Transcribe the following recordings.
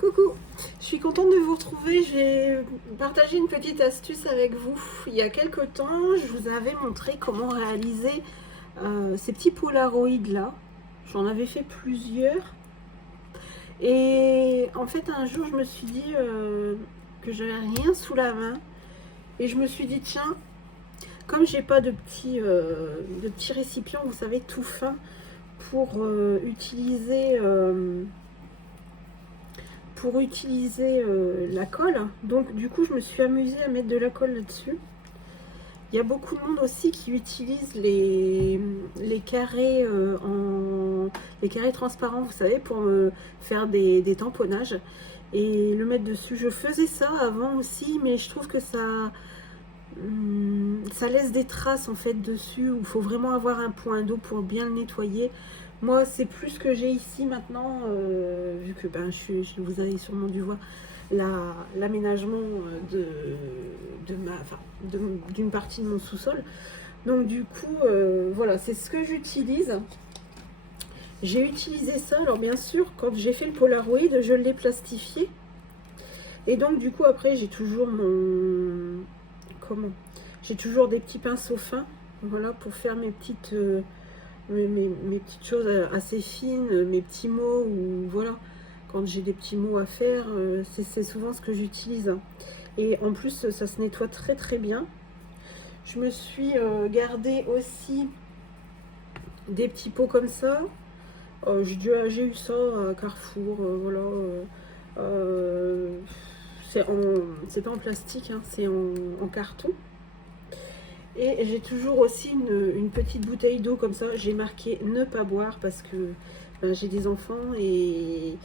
Coucou, je suis contente de vous retrouver. J'ai partagé une petite astuce avec vous. Il y a quelques temps, je vous avais montré comment réaliser ces petits polaroïdes là. J'en avais fait plusieurs. Et en fait, un jour, je me suis dit que j'avais rien sous la main. Et je me suis dit, tiens, comme j'ai pas de petits récipients, vous savez, tout fin, pour utiliser la colle. Donc du coup je me suis amusée à mettre de la colle là-dessus. Il y a beaucoup de monde aussi qui utilise les carrés les carrés transparents, vous savez, pour faire des tamponnages et le mettre dessus. Je faisais ça avant aussi, mais je trouve que ça laisse des traces en fait dessus, où il faut vraiment avoir un point d'eau pour bien le nettoyer. Moi, c'est plus ce que j'ai ici maintenant, vu que vous avez sûrement dû voir l'aménagement d'une partie de mon sous-sol. Donc du coup, voilà, c'est ce que j'utilise. J'ai utilisé ça, alors bien sûr, quand j'ai fait le Polaroid, je l'ai plastifié. Et donc du coup, après, j'ai toujours j'ai toujours des petits pinceaux fins, voilà, pour faire mes petites choses assez fines, mes petits mots, ou voilà, quand j'ai des petits mots à faire, c'est souvent ce que j'utilise. Et en plus, ça se nettoie très très bien. Je me suis gardé aussi des petits pots comme ça. J'ai eu ça à Carrefour, voilà. C'est pas en plastique, hein, c'est en carton. Et j'ai toujours aussi une petite bouteille d'eau comme ça. J'ai marqué ne pas boire parce que j'ai des enfants, et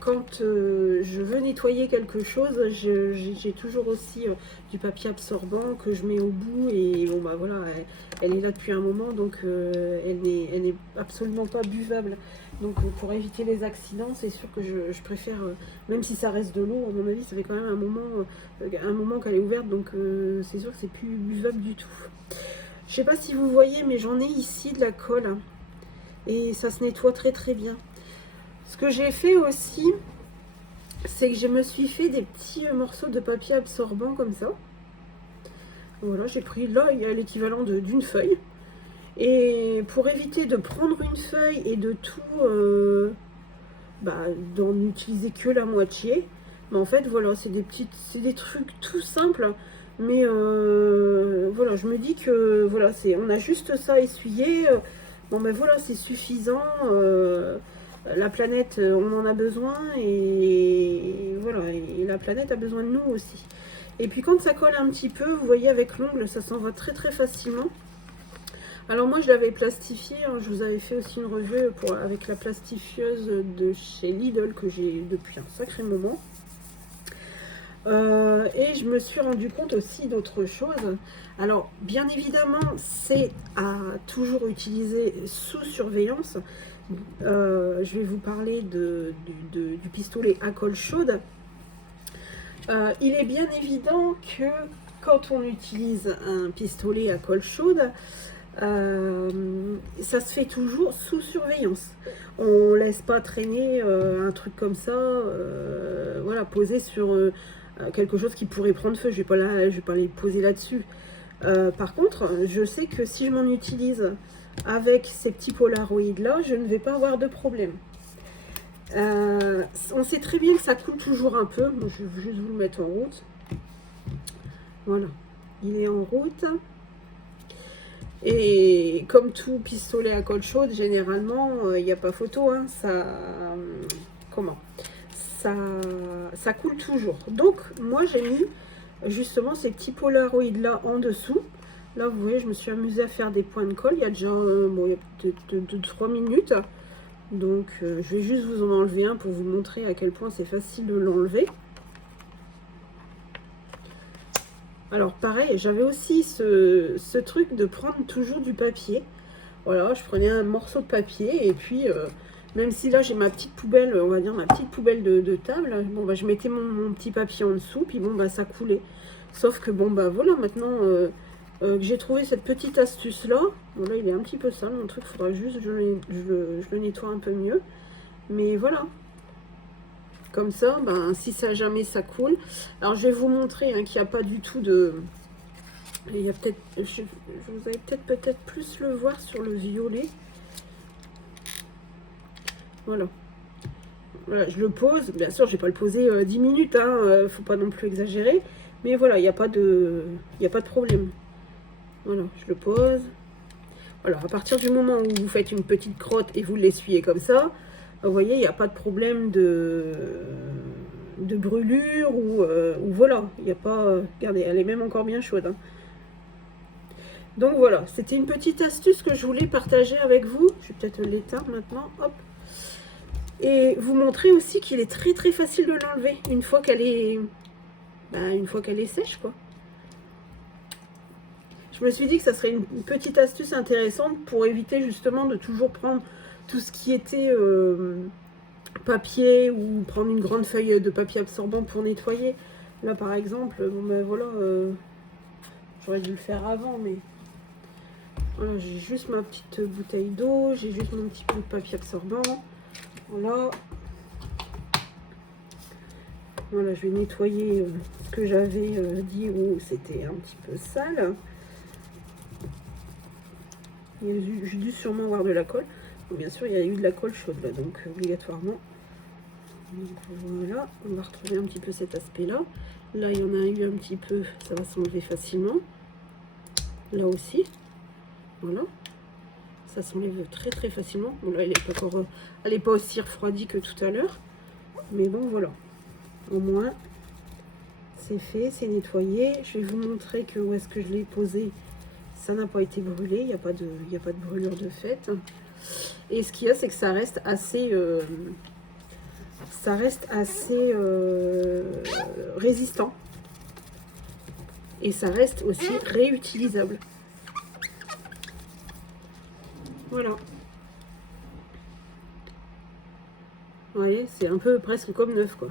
quand je veux nettoyer quelque chose, j'ai toujours aussi du papier absorbant que je mets au bout. Et bon bah voilà, elle est là depuis un moment, donc elle n'est absolument pas buvable. Donc pour éviter les accidents, c'est sûr que je préfère, même si ça reste de l'eau, à mon avis ça fait quand même un moment qu'elle est ouverte, donc c'est sûr que c'est plus buvable du tout. Je sais pas si vous voyez, mais j'en ai ici de la colle, et ça se nettoie très très bien. Ce que j'ai fait aussi, c'est que je me suis fait des petits morceaux de papier absorbant comme ça. Voilà, j'ai pris là, il y a l'équivalent d'une feuille. Et pour éviter de prendre une feuille et de tout, d'en utiliser que la moitié, mais en fait voilà, c'est des trucs tout simples. Mais voilà, je me dis que voilà, on a juste ça à essuyer. Bon ben voilà, c'est suffisant. La planète, on en a besoin, et voilà, et la planète a besoin de nous aussi. Et puis quand ça colle un petit peu, vous voyez, avec l'ongle, ça s'en va très très facilement. Alors moi je l'avais plastifié, hein, je vous avais fait aussi une revue avec la plastifieuse de chez Lidl que j'ai depuis un sacré moment. Et je me suis rendu compte aussi d'autre chose. Alors bien évidemment, c'est à toujours utiliser sous surveillance. Je vais vous parler du pistolet à colle chaude. Il est bien évident que quand on utilise un pistolet à colle chaude, ça se fait toujours sous surveillance. On laisse pas traîner un truc comme ça, voilà, posé sur quelque chose qui pourrait prendre feu. Je vais pas les poser là-dessus. Par contre, je sais que si je m'en utilise avec ces petits polaroïdes là, je ne vais pas avoir de problème. On sait très bien que ça coule toujours un peu. Je vais juste vous le mettre en route. Voilà, il est en route. Et comme tout pistolet à colle chaude, généralement, il n'y a pas photo, hein, ça coule toujours. Donc, moi, j'ai mis justement ces petits polaroïdes là en dessous. Là, vous voyez, je me suis amusée à faire des points de colle. Il y a déjà, il y a peut-être 2-3 minutes. Donc, je vais juste vous en enlever un pour vous montrer à quel point c'est facile de l'enlever. Alors pareil, j'avais aussi ce truc de prendre toujours du papier. Voilà, je prenais un morceau de papier, et puis même si là j'ai ma petite poubelle, on va dire ma petite poubelle de table, bon bah je mettais mon petit papier en dessous, puis bon bah ça coulait. Sauf que bon bah voilà, maintenant que j'ai trouvé cette petite astuce là, bon là il est un petit peu sale mon truc, faudra juste que je le nettoie un peu mieux. Mais voilà. Comme ça, ben, si ça jamais ça coule. Alors je vais vous montrer hein, qu'il n'y a pas du tout de... Il y a peut-être... vous allez peut-être plus le voir sur le violet. Voilà. Voilà, je le pose. Bien sûr, je vais pas le poser 10 minutes. Hein, faut pas non plus exagérer. Mais voilà, il n'y a pas de... Il n'y a pas de problème. Voilà, je le pose. Voilà, à partir du moment où vous faites une petite crotte et vous l'essuyez comme ça, vous voyez, il n'y a pas de problème de brûlure ou voilà. Il n'y a pas... regardez, elle est même encore bien chaude. Hein. Donc voilà, c'était une petite astuce que je voulais partager avec vous. Je vais peut-être l'éteindre maintenant. Hop. Et vous montrer aussi qu'il est très très facile de l'enlever une fois qu'elle est... Ben, une fois qu'elle est sèche, quoi. Je me suis dit que ça serait une petite astuce intéressante pour éviter justement de toujours prendre tout ce qui était papier ou prendre une grande feuille de papier absorbant pour nettoyer. Là par exemple, bon ben voilà, j'aurais dû le faire avant, mais voilà, j'ai juste ma petite bouteille d'eau, j'ai juste mon petit bout de papier absorbant. Voilà. Voilà, je vais nettoyer ce que j'avais dit où c'était un petit peu sale. J'ai dû sûrement avoir de la colle. Bon, bien sûr, il y a eu de la colle chaude là, donc obligatoirement. Donc, voilà, on va retrouver un petit peu cet aspect-là. Là, il y en a eu un petit peu, ça va s'enlever facilement. Là aussi, voilà. Ça s'enlève très très facilement. Bon, là, elle n'est pas aussi refroidie que tout à l'heure. Mais bon, voilà. Au moins, c'est fait, c'est nettoyé. Je vais vous montrer que où est-ce que je l'ai posé. Ça n'a pas été brûlé, il n'y a pas de brûlure de fait. Et ce qu'il y a, c'est que ça reste assez, résistant. Et ça reste aussi réutilisable. Voilà. Vous voyez, c'est un peu presque comme neuf, quoi.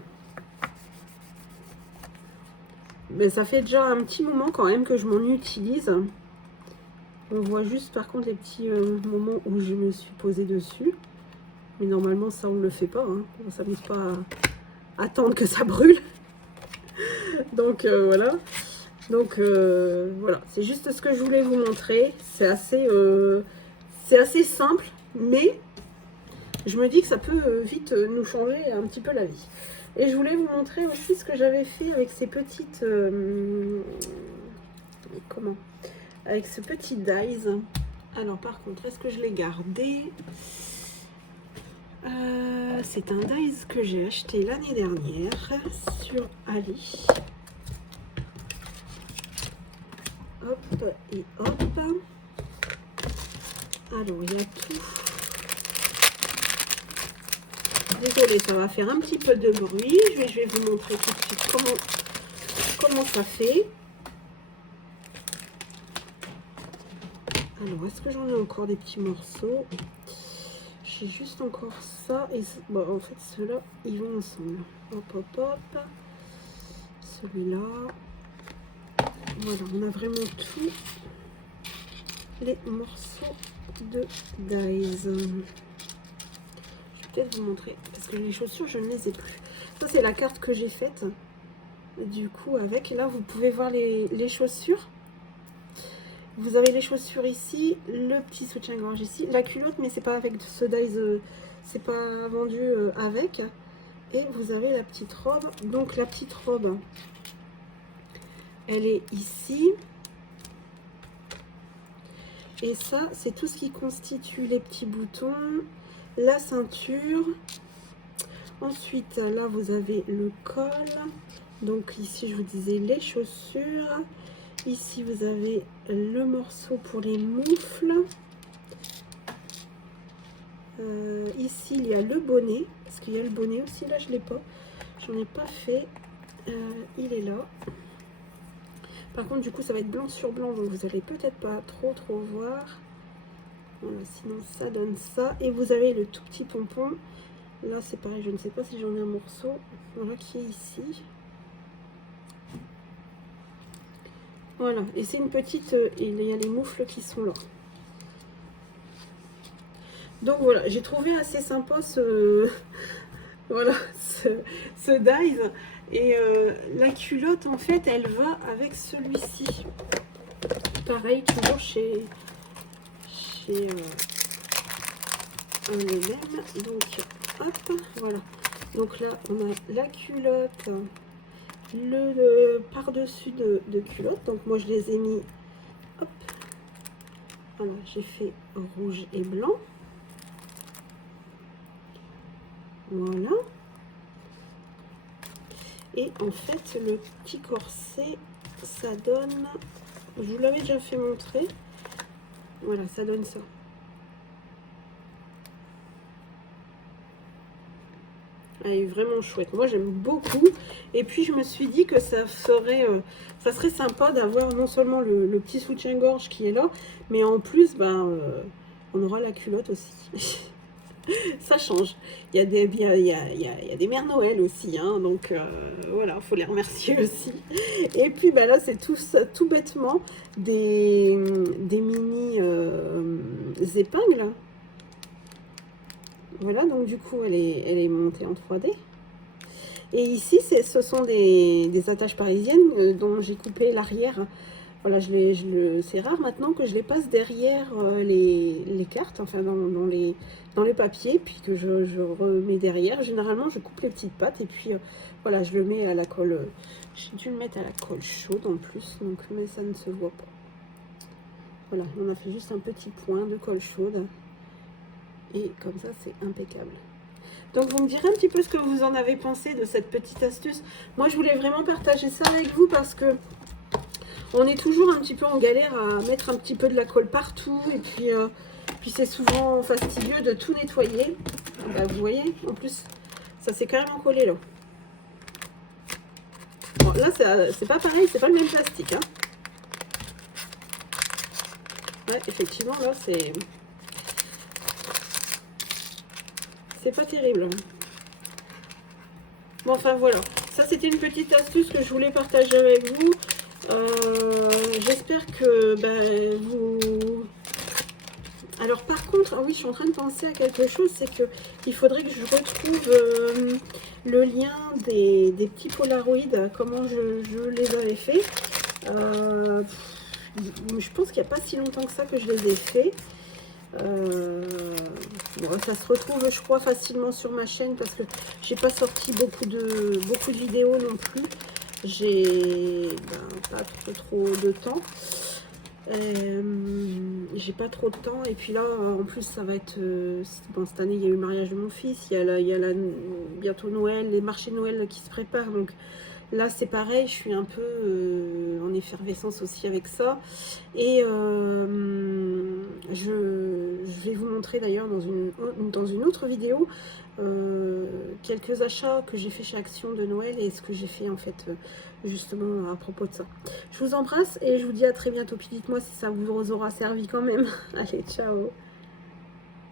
Mais ça fait déjà un petit moment quand même que je m'en utilise. On voit juste par contre les petits moments où je me suis posée dessus. Mais normalement ça on ne le fait pas. Hein. On ne s'amuse pas à attendre que ça brûle. Donc voilà. Donc voilà. C'est juste ce que je voulais vous montrer. C'est assez simple. Mais je me dis que ça peut vite nous changer un petit peu la vie. Et je voulais vous montrer aussi ce que j'avais fait avec ces petites... comment ? Avec ce petit dies. Alors par contre, est-ce que je l'ai gardé? C'est un dies que j'ai acheté l'année dernière sur Ali. Hop et hop. Alors il y a tout. Désolée, ça va faire un petit peu de bruit. Je vais vous montrer tout de suite comment ça fait. Alors, est-ce que j'en ai encore des petits morceaux? J'ai juste encore ça. Et bon, en fait, ceux-là, ils vont ensemble. Hop, hop, hop. Celui-là. Voilà, on a vraiment tous les morceaux de dies. Je vais peut-être vous montrer. Parce que les chaussures, je ne les ai plus. Ça, c'est la carte que j'ai faite. Du coup, avec. Là, vous pouvez voir les chaussures. Vous avez les chaussures ici, le petit soutien-gorge ici, la culotte, mais c'est pas avec ce dies, c'est pas vendu avec. Et vous avez la petite robe. Donc la petite robe, elle est ici. Et ça, c'est tout ce qui constitue les petits boutons, la ceinture. Ensuite, là, vous avez le col. Donc ici, je vous disais les chaussures. Ici, vous avez le morceau pour les moufles. Ici, il y a le bonnet. Parce qu'il y a le bonnet aussi. Là, je ne l'ai pas. J'en ai pas fait. Il est là. Par contre, du coup, ça va être blanc sur blanc. Donc, vous n'allez peut-être pas trop voir. Voilà, sinon, ça donne ça. Et vous avez le tout petit pompon. Là, c'est pareil. Je ne sais pas si j'en ai un morceau. Voilà, qui est ici. Voilà, et c'est une petite... il y a les moufles qui sont là. Donc voilà, j'ai trouvé assez sympa Voilà, ce Dies. Et la culotte, en fait, elle va avec celui-ci. Pareil, toujours chez le même. Donc, hop, voilà. Donc là, on a la culotte, le par-dessus de culotte. Donc moi, je les ai mis, hop, voilà, j'ai fait rouge et blanc. Voilà. Et en fait, le petit corset, ça donne... Je vous l'avais déjà fait montrer. Voilà, ça donne ça. Elle est vraiment chouette. Moi, j'aime beaucoup. Et puis, je me suis dit que ça serait sympa d'avoir non seulement le petit soutien-gorge qui est là, mais en plus, ben, on aura la culotte aussi. Ça change. Il y a des mères Noël aussi, hein, donc voilà, il faut les remercier aussi. Et puis ben là, c'est tout bêtement des mini épingles. Voilà, donc du coup, elle est montée en 3D. Et ici, ce sont des attaches parisiennes dont j'ai coupé l'arrière. Voilà, c'est rare maintenant que je les passe derrière les cartes, enfin dans les papiers, puis que je remets derrière. Généralement, je coupe les petites pattes et puis voilà, je le mets à la colle. J'ai dû le mettre à la colle chaude en plus, donc, mais ça ne se voit pas. Voilà, on a fait juste un petit point de colle chaude. Et comme ça, c'est impeccable. Donc, vous me direz un petit peu ce que vous en avez pensé de cette petite astuce. Moi, je voulais vraiment partager ça avec vous parce que on est toujours un petit peu en galère à mettre un petit peu de la colle partout. Et puis c'est souvent fastidieux de tout nettoyer. Bah, vous voyez, en plus, ça s'est carrément collé là. Bon, là, c'est pas pareil, c'est pas le même plastique. Hein. Ouais, effectivement, là, c'est pas terrible. Bon, enfin, voilà. Ça, c'était une petite astuce que je voulais partager avec vous. J'espère que vous... Alors par contre, ah oui, je suis en train de penser à quelque chose, c'est que il faudrait que je retrouve le lien des petits Polaroids, comment je les avais fait. Je pense qu'il n'y a pas si longtemps que ça que je les ai fait. Bon, ça se retrouve, je crois, facilement sur ma chaîne parce que j'ai pas sorti beaucoup de vidéos non plus. J'ai pas trop de temps. J'ai pas trop de temps et puis là en plus ça va être bon, cette année il y a eu le mariage de mon fils, il y a bientôt Noël, les marchés Noël qui se préparent, donc là c'est pareil, je suis un peu en effervescence aussi avec ça. Et je vais vous montrer d'ailleurs dans une autre vidéo quelques achats que j'ai fait chez Action de Noël et ce que j'ai fait en fait justement à propos de ça. Je vous embrasse et je vous dis à très bientôt. Puis dites-moi si ça vous aura servi quand même. Allez, ciao!